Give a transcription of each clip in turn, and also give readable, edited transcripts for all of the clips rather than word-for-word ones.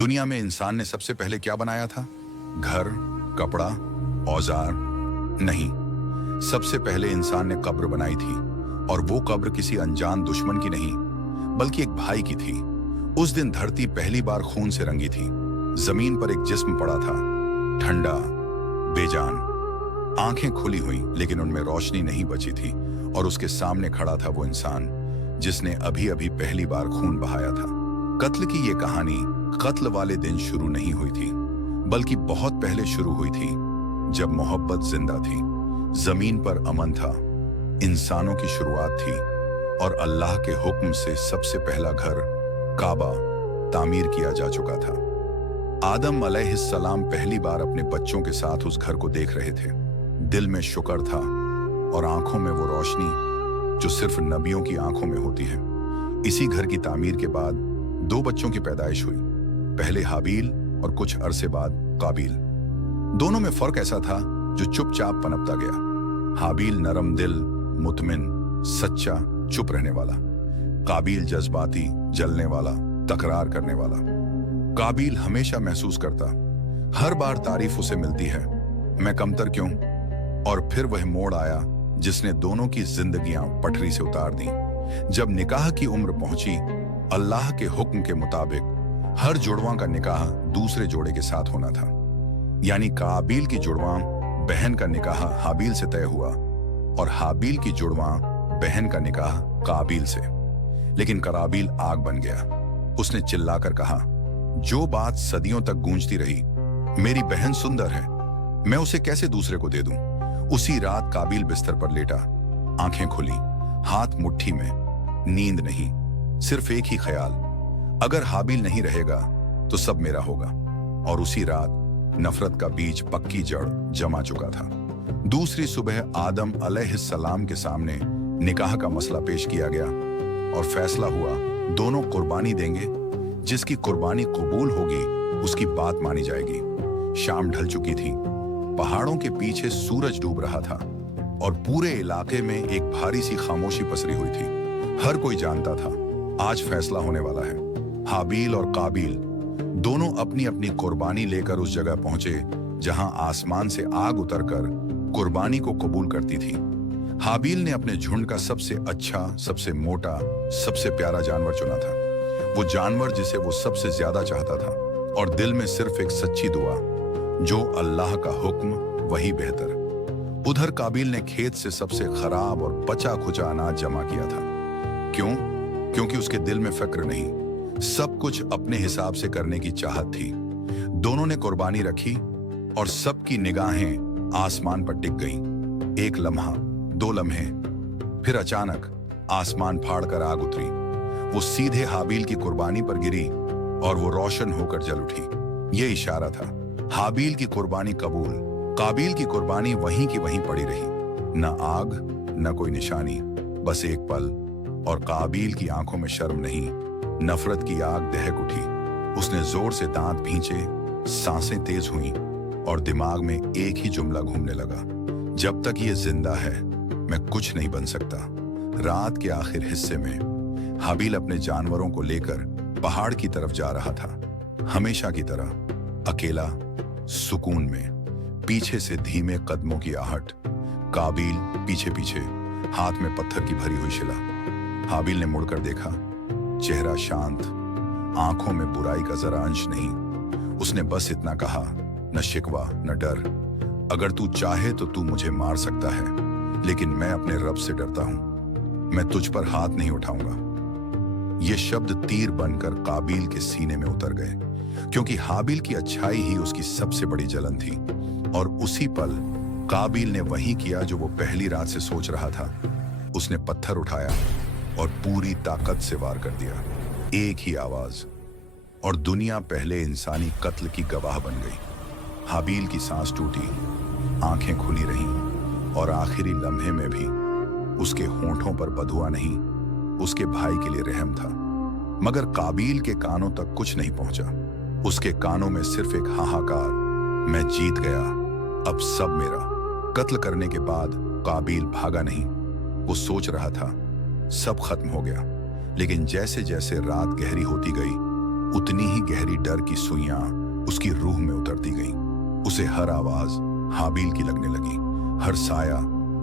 दुनिया में इंसान ने सबसे पहले क्या बनाया था? घर, कपड़ा, औजार? नहीं। सबसे पहले इंसान ने कब्र बनाई थी, और वो कब्र किसी अनजान दुश्मन की नहीं, बल्कि एक भाई की थी। उस दिन धरती पहली बार खून से रंगी थी। जमीन पर एक जिस्म पड़ा था, ठंडा, बेजान। आंखें खुली हुई, लेकिन उनमें रोशनी नहीं बची थी, और उसके सामने खड़ा था वो इंसान जिसने अभी अभी पहली बार खून बहाया था। कत्ल की ये कहानी कत्ल वाले दिन शुरू नहीं हुई थी, बल्कि बहुत पहले शुरू हुई थी, जब मोहब्बत जिंदा थी, जमीन पर अमन था, इंसानों की शुरुआत थी, और अल्लाह के हुक्म से सबसे पहला घर काबा तामीर किया जा चुका था। आदम अलैहिस्सलाम पहली बार अपने बच्चों के साथ उस घर को देख रहे थे। दिल में शुक्र था, और आंखों में वो रोशनी जो सिर्फ नबियों की आंखों में होती है। इसी घर की तामीर के बाद 2 बच्चों की पैदाइश हुई, पहले हाबील और कुछ अरसे बाद काबील। दोनों में फर्क ऐसा था जो चुपचाप पनपता गया। हाबील नरम दिल, मुतमिन, सच्चा, चुप रहने वाला। काबील जज्बाती, जलने वाला, तकरार करने वाला। काबील हमेशा महसूस करता, हर बार तारीफ उसे मिलती है, मैं कमतर क्यों? और फिर वह मोड़ आया जिसने दोनों की जिंदगियां पटरी से उतार दी। जब निकाह की उम्र पहुंची, अल्लाह के हुक्म के मुताबिक हर जुड़वां का निकाह दूसरे जोड़े के साथ होना था। यानी काबील की जुड़वां बहन का निकाह हाबील से तय हुआ, और हाबील की जुड़वां बहन का निकाह काबील से। लेकिन कराबील आग बन गया। उसने चिल्लाकर कहा, जो बात सदियों तक गूंजती रही, मेरी बहन सुंदर है, मैं उसे कैसे दूसरे को दे दूं? उसी रात काबील बिस्तर पर लेटा, आंखें खुली, हाथ मुट्ठी में, नींद नहीं, सिर्फ एक ही ख्याल, अगर हाबील नहीं रहेगा तो सब मेरा होगा। और उसी रात नफरत का बीज पक्की जड़ जमा चुका था। दूसरी सुबह आदम अलैहिस्सलाम के सामने निकाह का मसला पेश किया गया, और फैसला हुआ, दोनों कुर्बानी देंगे, जिसकी कुर्बानी कबूल होगी उसकी बात मानी जाएगी। शाम ढल चुकी थी, पहाड़ों के पीछे सूरज डूब रहा था, और पूरे इलाके में एक भारी सी खामोशी पसरी हुई थी। हर कोई जानता था, आज फैसला होने वाला है। हाबील और काबील दोनों अपनी अपनी कुर्बानी लेकर उस जगह पहुंचे जहां आसमान से आग उतरकर कुर्बानी को कबूल करती थी। हाबील ने अपने झुंड का सबसे अच्छा, सबसे मोटा, सबसे प्यारा जानवर चुना था, वो जानवर जिसे वो सबसे ज्यादा चाहता था, और दिल में सिर्फ एक सच्ची दुआ, जो अल्लाह का हुक्म वही बेहतर। उधर काबील ने खेत से सबसे खराब और बचा खुचा अनाज जमा किया था। क्यों? क्योंकि उसके दिल में फिक्र नहीं, सब कुछ अपने हिसाब से करने की चाहत थी। दोनों ने कुर्बानी रखी, और सबकी निगाहें आसमान पर टिक गईं। 1 लम्हा, 2 लम्हे, फिर अचानक आसमान फाड़कर आग उतरी। वो सीधे हाबील की कुर्बानी पर गिरी, और वो रोशन होकर जल उठी। ये इशारा था, हाबील की कुर्बानी कबूल, काबील की कुर्बानी वहीं की वहीं पड़ी रही। न आग, न कोई निशानी, बस एक पल, और काबील की आंखों में शर्म नहीं, नफरत की आग दहक उठी। उसने जोर से दांत भींचे, सांसें तेज हुईं, और दिमाग में एक ही जुमला घूमने लगा, जब तक ये जिंदा है मैं कुछ नहीं बन सकता। रात के आखिर हिस्से में हाबील अपने जानवरों को लेकर पहाड़ की तरफ जा रहा था, हमेशा की तरह, अकेला, सुकून में। पीछे से धीमे कदमों की आहट, काबील पीछे पीछे, हाथ में पत्थर की भरी हुई शिला। हाबील ने मुड़कर देखा, चेहरा शांत, आंखों में बुराई का जरा अंश नहीं। उसने बस इतना कहा, न शिकवा न डर, अगर तू चाहे तो तू मुझे मार सकता है, लेकिन मैं अपने रब से डरता हूं, मैं तुझ पर हाथ नहीं उठाऊंगा। ये शब्द तीर बनकर काबील के सीने में उतर गए, क्योंकि हाबील की अच्छाई ही उसकी सबसे बड़ी जलन थी। और उसी पल काबील ने वही किया जो वो पहली रात से सोच रहा था। उसने पत्थर उठाया और पूरी ताकत से वार कर दिया। एक ही आवाज, और दुनिया पहले इंसानी कत्ल की गवाह बन गई। हाबील की सांस टूटी, आंखें खुली रहीं, और आखिरी लम्हे में भी उसके होंठों पर बदुआ नहीं, उसके भाई के लिए रहम था। मगर काबील के कानों तक कुछ नहीं पहुंचा। उसके कानों में सिर्फ एक हाहाकार, मैं जीत गया, अब सब मेरा। कत्ल करने के बाद काबील भागा नहीं, वो सोच रहा था सब खत्म हो गया। लेकिन जैसे जैसे रात गहरी होती गई, उतनी ही गहरी डर की सुइयां उसकी रूह में उतरती गईं। उसे हर आवाज हाबील की लगने लगी, हर साया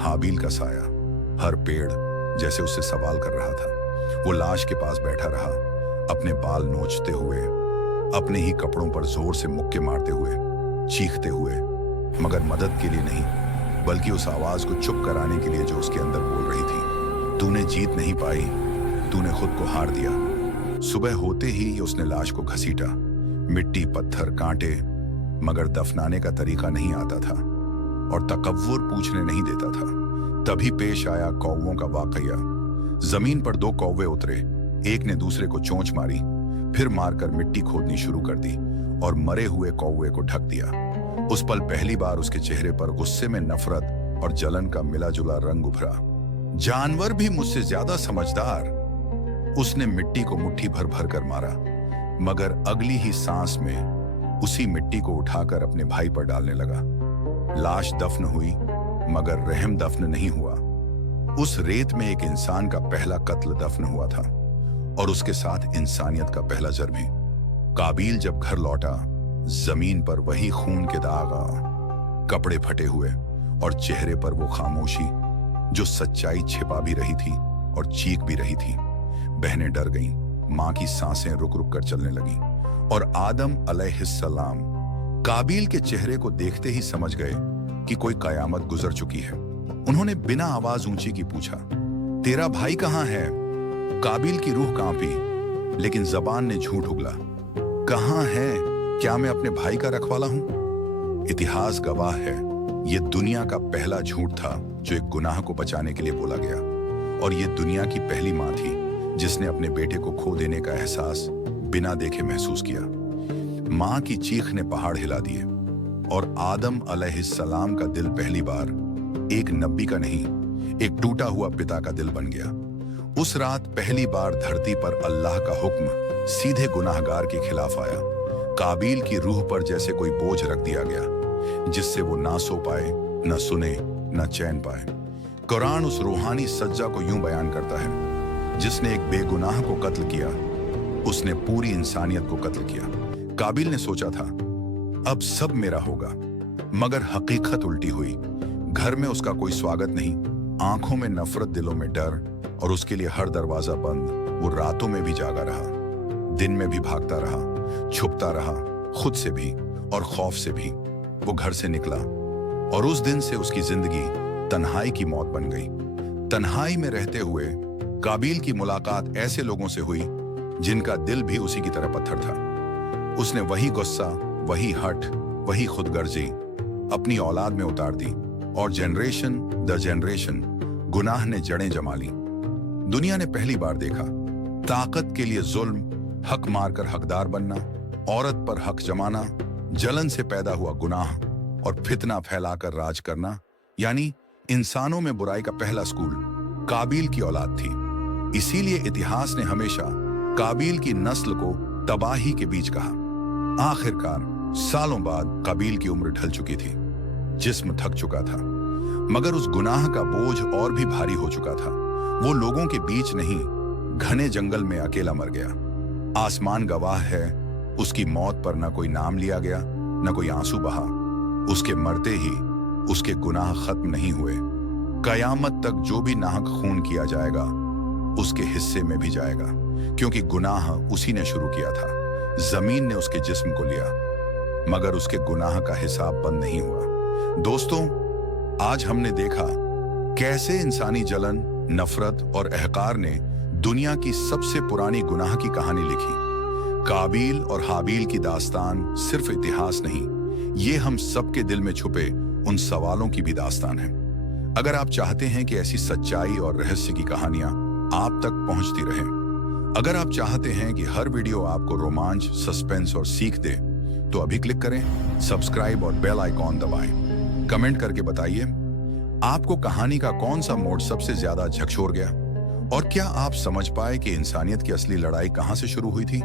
हाबील का साया, हर पेड़ जैसे उससे सवाल कर रहा था। वो लाश के पास बैठा रहा, अपने बाल नोचते हुए, अपने ही कपड़ों पर जोर से मुक्के मारते हुए, चीखते हुए, मगर मदद के लिए नहीं, बल्कि उस आवाज को चुप कराने के लिए जो उसके अंदर बोल रही थी, तूने जीत नहीं पाई, तूने खुद को हार दिया। सुबह होते ही उसने लाश को घसीटा, मिट्टी, पत्थर, कांटे, मगर दफनाने का तरीका नहीं आता था और तकव्वुर पूछने नहीं देता था। तभी पेश आया कौवों का वाकया। जमीन पर 2 कौवे उतरे, एक ने दूसरे को चोंच मारी, फिर मारकर मिट्टी खोदनी शुरू कर दी और मरे हुए कौवे को ढक दिया। उस पल पहली बार उसके चेहरे पर गुस्से में नफरत और जलन का मिला जुला रंग उभरा। जानवर भी मुझसे ज्यादा समझदार। उसने मिट्टी को मुट्ठी भर भर कर मारा, मगर अगली ही सांस में उसी मिट्टी को उठाकर अपने भाई पर डालने लगा। लाश दफन हुई, मगर रहम दफन नहीं हुआ। उस रेत में एक इंसान का पहला कत्ल दफन हुआ था और उसके साथ इंसानियत का पहला जर भी। काबील जब घर लौटा, जमीन पर वही खून के दाग, कपड़े फटे हुए और चेहरे पर वो खामोशी जो सच्चाई छिपा भी रही थी और चीख भी रही थी। बहनें डर गईं, मां की सांसें रुक रुक कर चलने लगीं और आदम अलैहिस्सलाम काबील के चेहरे को देखते ही समझ गए कि कोई कयामत गुजर चुकी है। उन्होंने बिना आवाज ऊंची की पूछा, तेरा भाई कहाँ है? काबील की रूह कांपी, लेकिन जबान ने झूठ उगला, कहाँ है? क्या मैं अपने भाई का रखवाला हूं? इतिहास गवाह है, ये दुनिया का पहला झूठ था जो एक गुनाह को बचाने के लिए बोला गया, और ये दुनिया की पहली मां थी जिसने अपने बेटे को खो देने का एहसास बिना देखे महसूस किया। मां की चीख ने पहाड़ हिला दिए और आदम अलैहिस्सलाम का दिल पहली बार एक नबी का नहीं, एक टूटा हुआ पिता का दिल बन गया। उस रात पहली बार धरती पर अल्लाह का हुक्म सीधे गुनाहगार के खिलाफ आया। काबील की रूह पर जैसे कोई बोझ रख दिया गया, जिससे वो ना सो पाए, न सुने, न चैन पाए। कुरान उस रूहानी सज्जा को यूं बयान करता है, जिसने एक बेगुनाह को कत्ल किया, उसने पूरी इंसानियत को कत्ल किया। काबील ने सोचा था अब सब मेरा होगा, मगर हकीकत उल्टी हुई। घर में उसका कोई स्वागत नहीं, आंखों में नफरत, दिलों में डर, और उसके लिए हर दरवाजा बंद। वो रातों में भी जागा रहा, दिन में भी भागता रहा, छुपता रहा, खुद से भी और खौफ से भी। वो घर से निकला और उस दिन से उसकी जिंदगी तन्हाई की मौत बन गई। तन्हाई में रहते हुए काबील की मुलाकात ऐसे लोगों से हुई जिनका दिल भी उसी की तरह पत्थर था। उसने वही गुस्सा, वही हट, वही खुदगर्जी अपनी औलाद में उतार दी और जनरेशन द जनरेशन गुनाह ने जड़ें जमा ली। दुनिया ने पहली बार देखा ताकत के लिए जुल्म, हक मारकर हकदार बनना, औरत पर हक जमाना, जलन से पैदा हुआ गुनाह और फितना फैलाकर राज करना। यानी इंसानों में बुराई का पहला स्कूल काबील की औलाद थी। इसीलिए इतिहास ने हमेशा काबील की नस्ल को तबाही के बीच कहा। आखिरकार सालों बाद काबील की उम्र ढल चुकी थी, जिस्म थक चुका था, मगर उस गुनाह का बोझ और भी भारी हो चुका था। वो लोगों के बीच नहीं, घने जंगल में अकेला मर गया। आसमान गवाह है, उसकी मौत पर न कोई नाम लिया गया, न कोई आंसू बहा। उसके मरते ही उसके गुनाह खत्म नहीं हुए। कयामत तक जो भी नाहक खून किया जाएगा उसके हिस्से में भी जाएगा, क्योंकि गुनाह उसी ने शुरू किया था। जमीन ने उसके जिस्म को लिया, मगर उसके गुनाह का हिसाब बंद नहीं हुआ। दोस्तों, आज हमने देखा कैसे इंसानी जलन, नफरत और अहकार ने दुनिया की सबसे पुरानी गुनाह की कहानी लिखी। काबील और हाबील की दास्तान सिर्फ इतिहास नहीं, ये हम सबके दिल में छुपे उन सवालों की भी दास्तान है। अगर आप चाहते हैं कि ऐसी सच्चाई और रहस्य की कहानियां आप तक पहुंचती रहें, अगर आप चाहते हैं कि हर वीडियो आपको रोमांच, सस्पेंस और सीख दे, तो अभी क्लिक करें सब्सक्राइब और बेल आइकॉन दबाएं। कमेंट करके बताइए आपको कहानी का कौन सा मोड़ सबसे ज्यादा झकझोर गया, और क्या आप समझ पाए कि इंसानियत की असली लड़ाई कहां से शुरू हुई थी।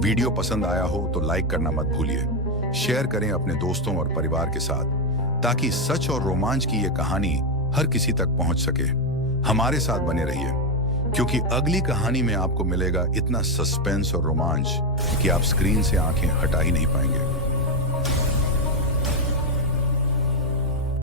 वीडियो पसंद आया हो तो लाइक करना मत भूलिए, शेयर करें अपने दोस्तों और परिवार के साथ, ताकि सच और रोमांच की ये कहानी हर किसी तक पहुंच सके। हमारे साथ बने रहिए, क्योंकि अगली कहानी में आपको मिलेगा इतना सस्पेंस और रोमांच कि आप स्क्रीन से आंखें हटा ही नहीं पाएंगे।